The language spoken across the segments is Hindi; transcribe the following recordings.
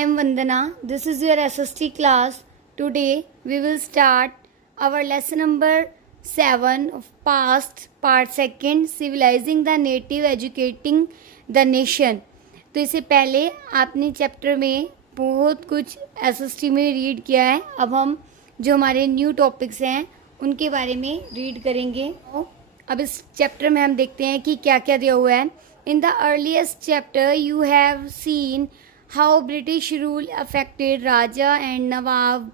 am Vandana. This is your SST class. Today we will start our lesson number 7 of past part second, civilizing the native, educating the nation. तो इससे पहले आपने चैप्टर में बहुत कुछ SST में रीड किया है. अब हम जो हमारे न्यू टॉपिक्स हैं उनके बारे में रीड करेंगे. अब इस चैप्टर में हम देखते हैं कि क्या क्या दिया हुआ है. In the earliest chapter you have seen how British rule affected Raja and Nawab,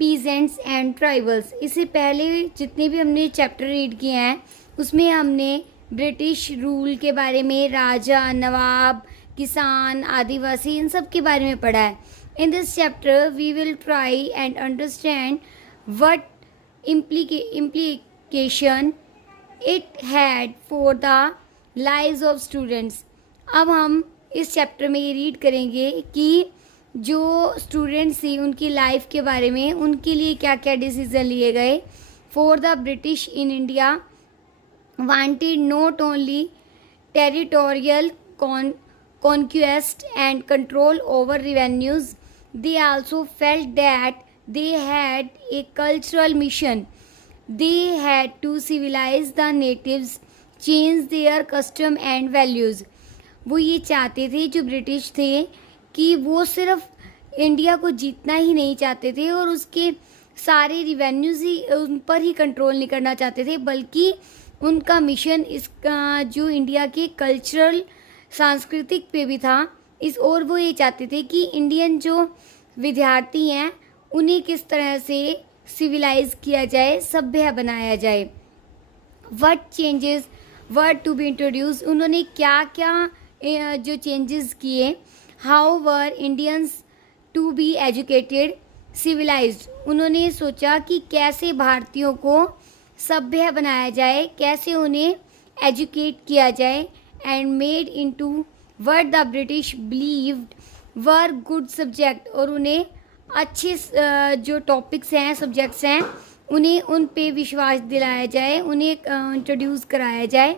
peasants and tribals. इससे पहले जितने भी हमने चैप्टर रीड किए हैं उसमें हमने ब्रिटिश रूल के बारे में, राजा, नवाब, किसान, आदिवासी, इन सब के बारे में पढ़ा है. In this chapter we will try and understand what implication it had for the lives of students. अब हम इस चैप्टर में ये रीड करेंगे कि जो स्टूडेंट्स थी उनकी लाइफ के बारे में, उनके लिए क्या क्या डिसीजन लिए गए. For the British in India wanted not only territorial conquest and control over revenues, they also felt that they had a cultural mission. They had to civilize the natives, change their custom and values. वो ये चाहते थे, जो ब्रिटिश थे, कि वो सिर्फ इंडिया को जीतना ही नहीं चाहते थे और उसके सारे रिवेन्यूज़ ही उन पर ही कंट्रोल नहीं करना चाहते थे, बल्कि उनका मिशन इसका जो इंडिया के कल्चरल सांस्कृतिक पे भी था. और वो ये चाहते थे कि इंडियन जो विद्यार्थी हैं उन्हें किस तरह से सिविलाइज किया जाए, सभ्य बनाया जाए. What changes were to be introduce, उन्होंने क्या क्या जो चेंजेस किए. How were Indians to be educated civilised, उन्होंने सोचा कि कैसे भारतीयों को सभ्य बनाया जाए, कैसे उन्हें एजुकेट किया जाए. And made into what the British believed were good subject, और उन्हें अच्छे जो टॉपिक्स हैं, सब्जेक्ट्स हैं, उन्हें उन पे विश्वास दिलाया जाए, उन्हें इंट्रोड्यूस कराया जाए.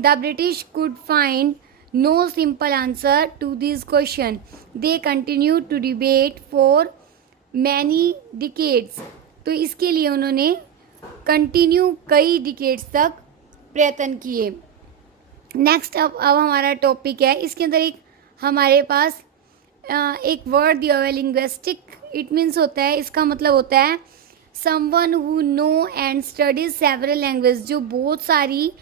The British could find no simple answer to this question. They continue to debate for many decades. तो इसके लिए उन्होंने कंटिन्यू कई डिकेड्स तक प्रयत्न किए. नेक्स्ट अब हमारा टॉपिक है, इसके अंदर एक हमारे पास एक वर्ड दिया हुआ है, लिंग्विस्टिक. इट मीन्स होता है, इसका मतलब होता है someone who know and studies several language, जो बहुत सारी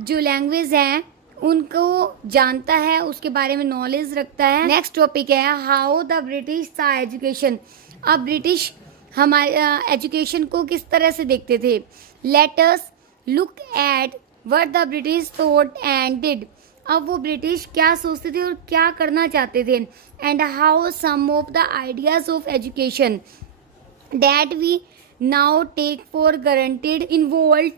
जो लैंग्वेज हैं उनको जानता है, उसके बारे में नॉलेज रखता है. नेक्स्ट टॉपिक है हाउ द ब्रिटिश सा एजुकेशन. अब ब्रिटिश हमारे एजुकेशन को किस तरह से देखते थे. Let us look at what the British thought and did. अब वो ब्रिटिश क्या सोचते थे और क्या करना चाहते थे. And how some of the ideas of education that we now take for granted involve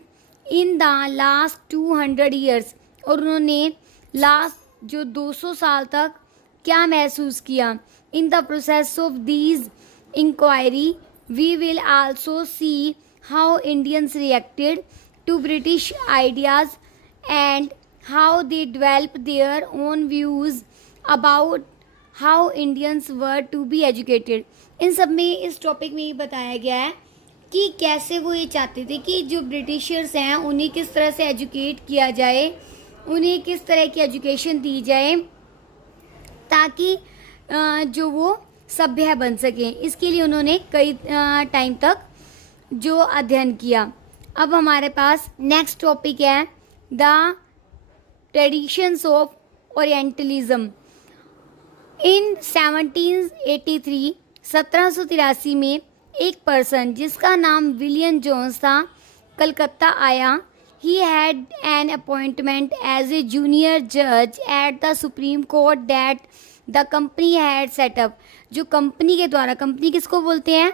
in the last 200 years. और उन्होंने लास्ट जो 200 साल तक क्या महसूस किया. In the process of these inquiry we will also see how Indians reacted to British ideas and how they developed their own views about how Indians were to be educated. इन सब में इस टॉपिक में ये बताया गया है कि कैसे वो ये चाहते थे कि जो ब्रिटिशर्स हैं उन्हें किस तरह से एजुकेट किया जाए, उन्हें किस तरह की एजुकेशन दी जाए ताकि जो वो सभ्य बन सकें. इसके लिए उन्होंने कई टाइम तक जो अध्ययन किया. अब हमारे पास नेक्स्ट टॉपिक है द ट्रेडिशंस ऑफ ओरिएंटलिज्म. इन 1783 में एक पर्सन जिसका नाम विलियम जोन्स था कलकत्ता आया. He had an appointment as a junior जज at the supreme court that the company had set up. जो कंपनी के द्वारा, कंपनी किसको बोलते हैं,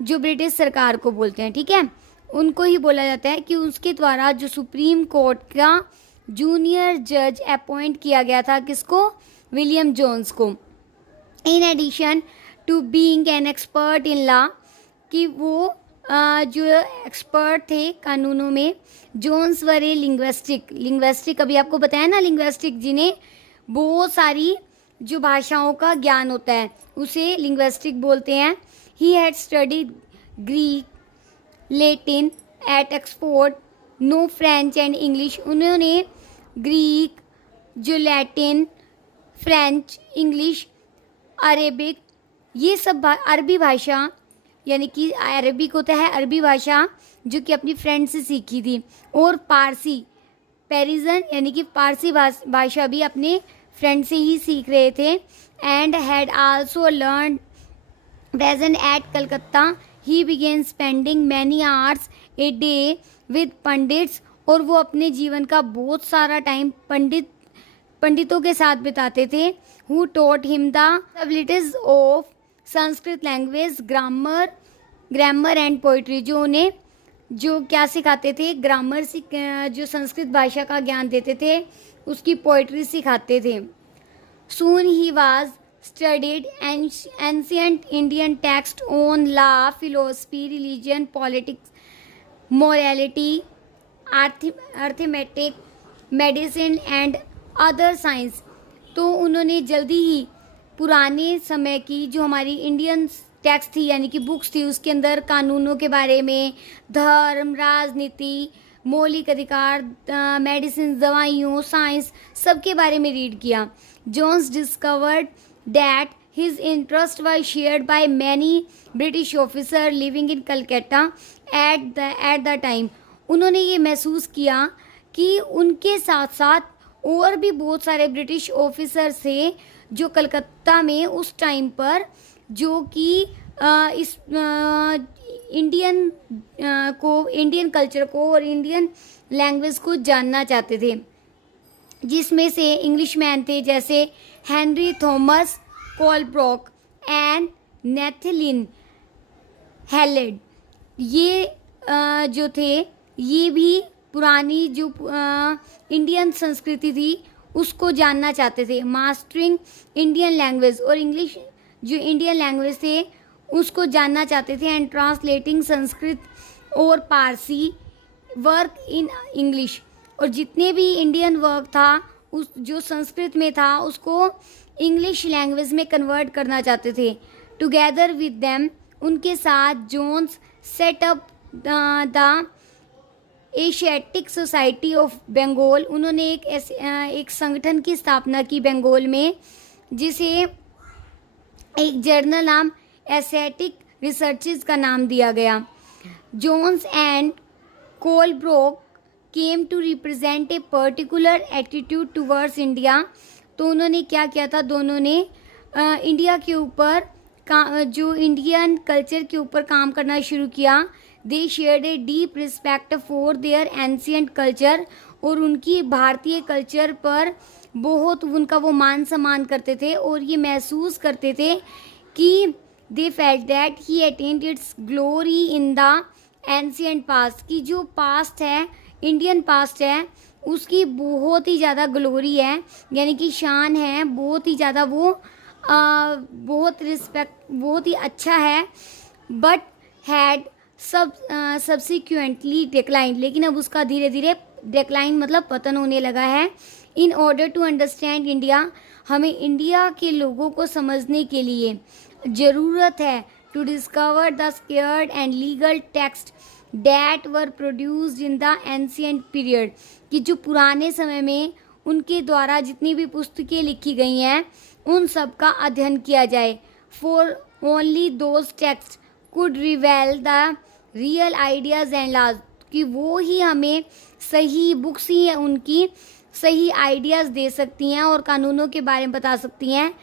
जो ब्रिटिश सरकार को बोलते हैं, ठीक है, उनको ही बोला जाता है कि उसके द्वारा जो सुप्रीम कोर्ट का जूनियर जज अपॉइंट किया गया था, किसको, विलियम जोन्स को. In addition to being an expert in law, कि वो जो एक्सपर्ट थे कानूनों में. Jones were a linguistic. अभी आपको बताया ना लिंग्विस्टिक, जिन्हें बहुत सारी जो भाषाओं का ज्ञान होता है उसे लिंग्विस्टिक बोलते हैं। He had studied Greek, Latin at Oxford, know French and English. उन्होंने ग्रीक, जो लैटिन, फ्रेंच, इंग्लिश, अरेबिक, ये सब अरबी भाषा, यानी कि अरबिक होता है अरबी भाषा, जो कि अपनी फ्रेंड से सीखी थी, और पारसी, पेरिजन यानी कि पारसी भाषा भी अपने फ्रेंड से ही सीख रहे थे। And had also learn present at Calcutta. He begin spending many hours a day with pandits, और वो अपने जीवन का बहुत सारा टाइम पंडितों के साथ बिताते थे। Who taught him the abilities of Sanskrit language, grammar and poetry, जो क्या सिखाते थे, ग्रामर जो संस्कृत भाषा का ज्ञान देते थे, उसकी पोइट्री सिखाते थे। Soon he was studied ancient Indian text on law, philosophy, religion, politics, morality, arithmetic, medicine and other science. तो उन्होंने जल्दी ही पुराने समय की जो हमारी इंडियन टेक्स्ट थी, यानी कि बुक्स थी, उसके अंदर कानूनों के बारे में, धर्म, राजनीति, मौलिक अधिकार, मेडिसिन, दवाइयों, साइंस, सबके बारे में रीड किया। Jones discovered that his interest was shared by many British officer living in Calcutta at the time. उन्होंने ये महसूस किया कि उनके साथ साथ और भी बहुत सारे ब्रिटिश ऑफिसर थे जो कलकत्ता में उस टाइम पर, जो कि इस इंडियन कल्चर को और इंडियन लैंग्वेज को जानना चाहते थे, जिसमें से इंग्लिशमैन थे जैसे Henry Thomas Colebrooke and Nathaniel Halhed. ये जो थे, ये भी पुरानी जो इंडियन संस्कृति थी उसको जानना चाहते थे। मास्टरिंग इंडियन लैंग्वेज, और इंग्लिश जो इंडियन लैंग्वेज थे उसको जानना चाहते थे। एंड ट्रांसलेटिंग संस्कृत और पारसी वर्क इन इंग्लिश, और जितने भी इंडियन वर्क था उस जो संस्कृत में था उसको इंग्लिश लैंग्वेज में कन्वर्ट करना चाहते थे। टुगेदर विद देम, उनके साथ Jones set up the Asiatic Society of Bengal. उन्होंने एक संगठन की स्थापना की बंगाल में, जिसे एक जर्नल नाम एशियाटिक रिसर्चेस का नाम दिया गया। Jones and Colebrooke came to represent a particular attitude towards India. तो उन्होंने क्या किया था, दोनों ने इंडिया के ऊपर जो इंडियन कल्चर के ऊपर काम करना शुरू किया। दे shared a deep respect for their ancient culture, और उनकी भारतीय कल्चर पर बहुत उनका वो मान सम्मान करते थे, और ये महसूस करते थे कि दे felt that he attend it's glory in the ancient past, की जो पास्ट है, इंडियन पास्ट है, उसकी बहुत ही ज़्यादा ग्लोरी है, यानी कि शान है, बहुत ही ज़्यादा वो बहुत रिस्पेक्ट, बहुत ही अच्छा है। बट हैड सब्सिक्वेंटली डिक्लाइन, लेकिन अब उसका धीरे धीरे डिक्लाइन मतलब पतन होने लगा है। In order to understand India, हमें इंडिया के लोगों को समझने के लिए ज़रूरत है to discover the sacred and legal text that were produced in the ancient period, कि जो पुराने समय में उनके द्वारा जितनी भी पुस्तकें लिखी गई हैं उन सब का अध्ययन किया जाए। For only those text could reveal the real ideas and laws, कि वो ही हमें सही बुक्स ही है उनकी सही आइडियाज़ दे सकती हैं और कानूनों के बारे में बता सकती हैं,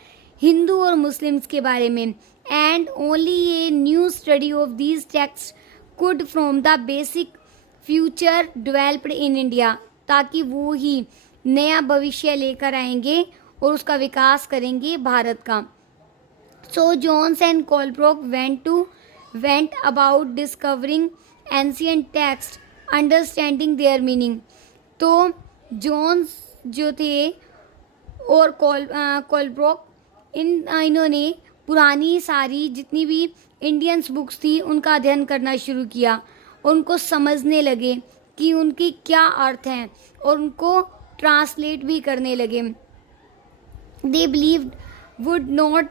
हिंदू और मुस्लिम्स के बारे में। And only a new study of these text could from the basic future developed in India, ताकि वो ही नया भविष्य लेकर आएंगे और उसका विकास करेंगे भारत का। So Jones and Colebrooke went about discovering ancient text, understanding their meaning। तो जोन्स जो थे और कोलब्रुक इन्होंने पुरानी सारी जितनी भी इंडियंस बुक्स थी उनका अध्ययन करना शुरू किया, उनको समझने लगे कि उनकी क्या अर्थ हैं और उनको ट्रांसलेट भी करने लगे। They believed would not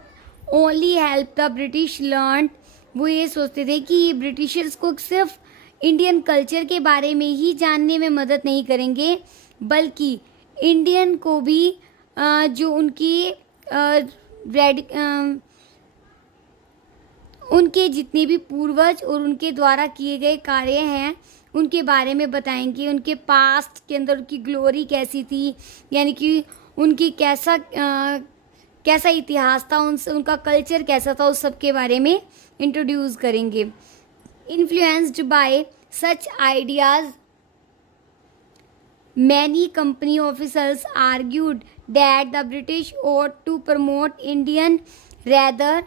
only help the British learn, वो ये सोचते थे कि ब्रिटिशर्स को सिर्फ इंडियन कल्चर के बारे में ही जानने में मदद नहीं करेंगे, बल्कि इंडियन को भी जो उनकी उनके जितने भी पूर्वज और उनके द्वारा किए गए कार्य हैं उनके बारे में बताएंगे, उनके पास्ट के अंदर उनकी ग्लोरी कैसी थी, यानी कि उनकी कैसा इतिहास था, उनका कल्चर कैसा था, उस सब के बारे में इंट्रोड्यूस करेंगे। Influenced by such ideas many company officials argued that the British ought to promote Indian rather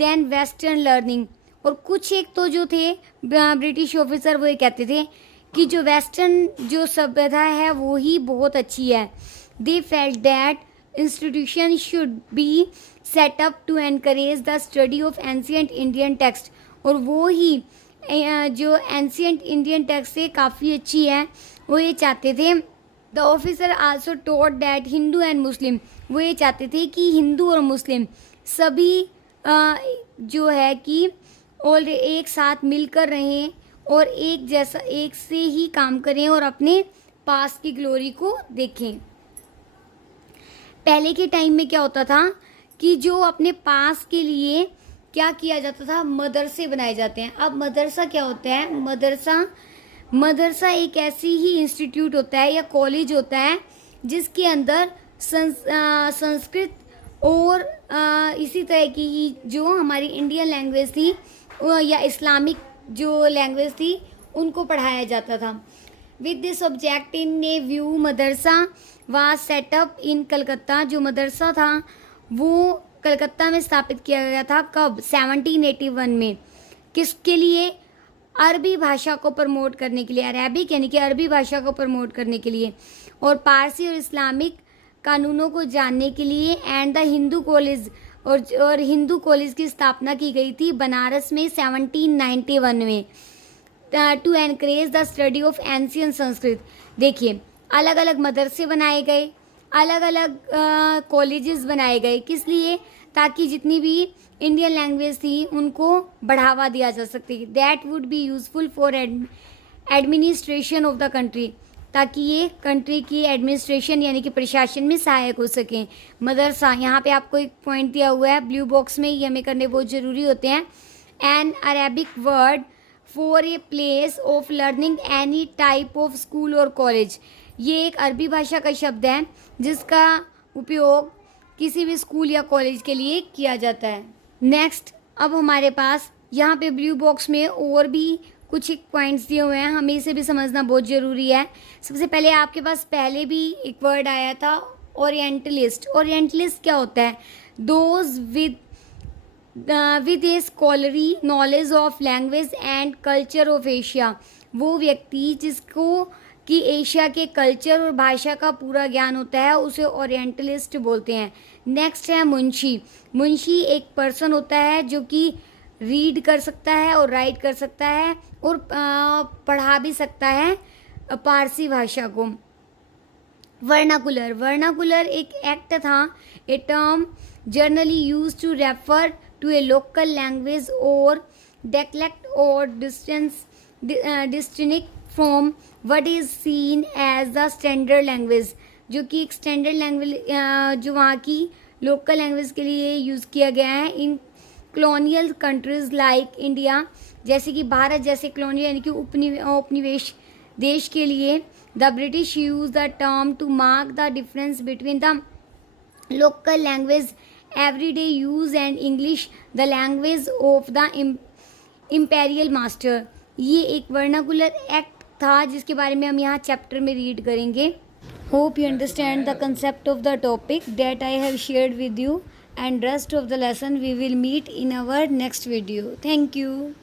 than Western learning। और कुछ एक तो जो थे ब्रिटिश ऑफिसर वो ये कहते थे कि जो वेस्टर्न जो सभ्यता है वो ही बहुत अच्छी है। They felt that institution should be set up to encourage the study of ancient Indian text, और वो ही जो एंशियंट इंडियन टेक्स्ट से काफ़ी अच्छी है वो ये चाहते थे। The officer also thought that Hindu and Muslim, वो ये चाहते थे कि हिंदू और मुस्लिम सभी जो है कि और एक साथ मिलकर रहें और एक से ही काम करें और अपने पास की ग्लोरी को देखें। पहले के टाइम में क्या होता था कि जो अपने पास के लिए क्या किया जाता था, मदरसे बनाए जाते हैं। अब मदरसा क्या होता है, मदरसा एक ऐसी ही इंस्टीट्यूट होता है या कॉलेज होता है जिसके अंदर संस्कृत और इसी तरह की जो हमारी इंडियन लैंग्वेज थी या इस्लामिक जो लैंग्वेज थी उनको पढ़ाया जाता था। With this object in a view madrasa was set up in Calcutta, जो मदरसा था वो कलकत्ता में स्थापित किया गया था। कब? 1781 में। किसके लिए? अरबी भाषा को प्रमोट करने के लिए, अरेबिक यानी कि अरबी भाषा को प्रमोट करने के लिए और पारसी और इस्लामिक कानूनों को जानने के लिए। एंड द हिंदू कॉलेज, और हिंदू कॉलेज की स्थापना की गई थी बनारस में 1791 में, to encourage the study of ancient Sanskrit. देखिए, अलग अलग मदरसे बनाए गए, अलग अलग कॉलेजेस बनाए गए, किस लिए? ताकि जितनी भी इंडियन लैंग्वेज थी उनको बढ़ावा दिया जा सकती। That would be useful for administration of the country, ताकि ये कंट्री की एडमिनिस्ट्रेशन यानी कि प्रशासन में सहायक हो सकें। मदरसा, यहाँ पे आपको एक पॉइंट दिया हुआ है ब्लू बॉक्स में, ये हमें करने बहुत ज़रूरी होते हैं। N Arabic word for a place of learning any type of school और कॉलेज, ये एक अरबी भाषा का शब्द है जिसका उपयोग किसी भी स्कूल या कॉलेज के लिए किया जाता है। नेक्स्ट, अब हमारे पास यहाँ पे ब्लू बॉक्स में और भी कुछ एक पॉइंट्स दिए हुए हैं, हमें इसे भी समझना बहुत ज़रूरी है। सबसे पहले आपके पास पहले भी एक वर्ड आया था ओरिएंटलिस्ट। ओरिएंटलिस्ट क्या होता है? Those with A scholarly knowledge of language and culture of Asia, वो व्यक्ति जिसको कि एशिया के कल्चर और भाषा का पूरा ज्ञान होता है उसे ओरिएंटलिस्ट बोलते हैं। नेक्स्ट है मुंशी। मुंशी एक पर्सन होता है जो कि रीड कर सकता है और राइट कर सकता है और पढ़ा भी सकता है पारसी भाषा को। वर्नाकुलर, वर्नाकुलर एक एक्ट था, a term generally use to refer to a local language और डायलेक्ट और distinct from what is seen as the standard language, जो कि एक स्टैंडर्ड लैंग्वेज जो वहाँ की लोकल लैंग्वेज के लिए यूज़ किया गया है। इन कॉलोनियल कंट्रीज लाइक इंडिया, जैसे कि भारत जैसे कॉलोनियल यानी कि उपनिवेश देश के लिए, the British use the term to mark the difference between the local language everyday use and English the language of the imperial master. ये एक वर्नाकुलर एक्ट था जिसके बारे में हम यहाँ चैप्टर में रीड करेंगे। Hope you understand the concept of the topic that I have shared with you, and rest of the lesson we will meet in our next video. Thank you.